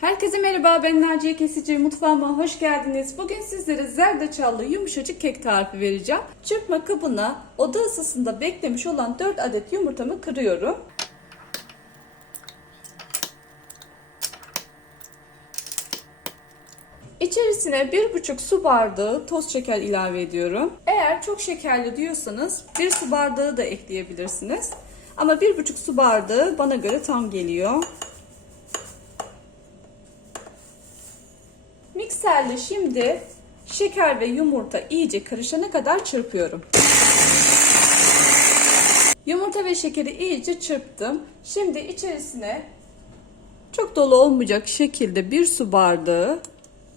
Herkese merhaba ben Naciye Kesici mutfağıma hoş geldiniz. Bugün sizlere zerdeçallı yumuşacık kek tarifi vereceğim. Çırpma kabına oda ısısında beklemiş olan 4 adet yumurtamı kırıyorum. İçerisine 1,5 su bardağı toz şeker ilave ediyorum. Eğer çok şekerli diyorsanız 1 su bardağı da ekleyebilirsiniz. Ama 1,5 su bardağı bana göre tam geliyor. Mikserle şimdi şeker ve yumurta iyice karışana kadar çırpıyorum. Yumurta ve şekeri iyice çırptım. Şimdi içerisine çok dolu olmayacak şekilde bir su bardağı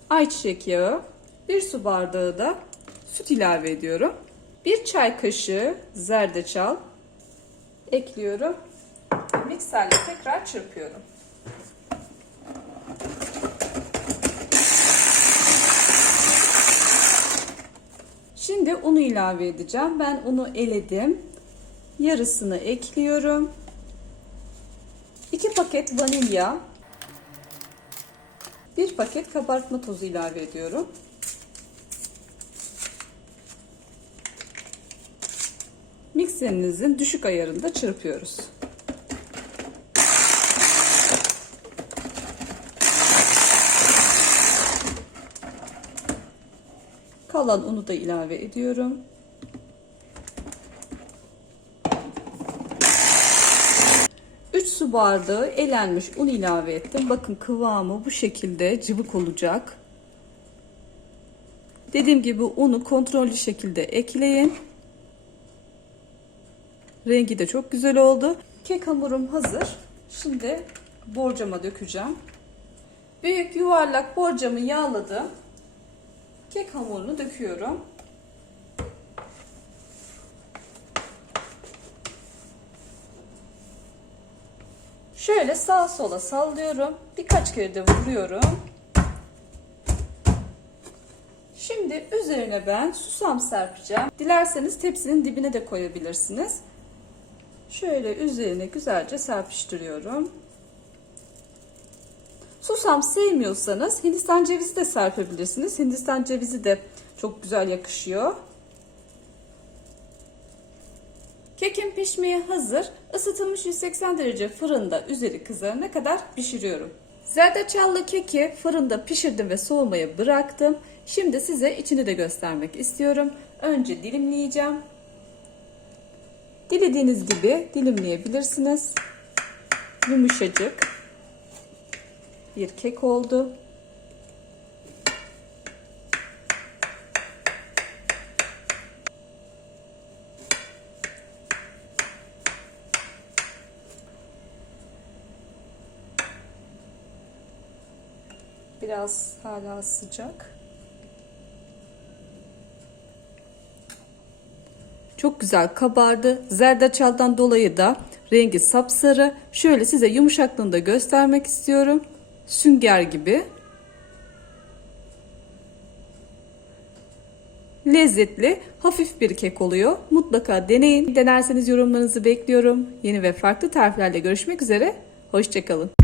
ayçiçek yağı, bir su bardağı da süt ilave ediyorum. Bir çay kaşığı zerdeçal ekliyorum. Mikserle tekrar çırpıyorum. Şimdi unu ilave edeceğim. Ben unu eledim. Yarısını ekliyorum. 2 paket vanilya. 1 paket kabartma tozu ilave ediyorum. Mikserinizin düşük ayarında çırpıyoruz. Kalan unu da ilave ediyorum. Su bardağı elenmiş un ilave ettim. Bakın kıvamı bu şekilde cıvık olacak. Dediğim gibi unu kontrollü şekilde ekleyin. Rengi de çok güzel oldu. Kek hamurum hazır. Şimdi borcama dökeceğim. Büyük yuvarlak borcamı yağladım. Kek hamurunu döküyorum. Şöyle sağa sola sallıyorum. Birkaç kere de vuruyorum. Şimdi üzerine ben susam serpeceğim. Dilerseniz tepsinin dibine de koyabilirsiniz. Şöyle üzerine güzelce serpiştiriyorum. Susam sevmiyorsanız Hindistan cevizi de serpebilirsiniz. Hindistan cevizi de çok güzel yakışıyor. Kekim pişmeye hazır. Isıtılmış 180 derece fırında üzeri kızarana kadar pişiriyorum. Zerdeçallı keki fırında pişirdim ve soğumaya bıraktım. Şimdi size içini de göstermek istiyorum. Önce dilimleyeceğim. Dilediğiniz gibi dilimleyebilirsiniz. Yumuşacık bir kek oldu. Biraz hala sıcak. Çok güzel kabardı. Zerdeçaldan dolayı da rengi sapsarı. Şöyle size yumuşaklığını da göstermek istiyorum. Sünger gibi. Lezzetli, hafif bir kek oluyor. Mutlaka deneyin. Denerseniz yorumlarınızı bekliyorum. Yeni ve farklı tariflerle görüşmek üzere. Hoşçakalın.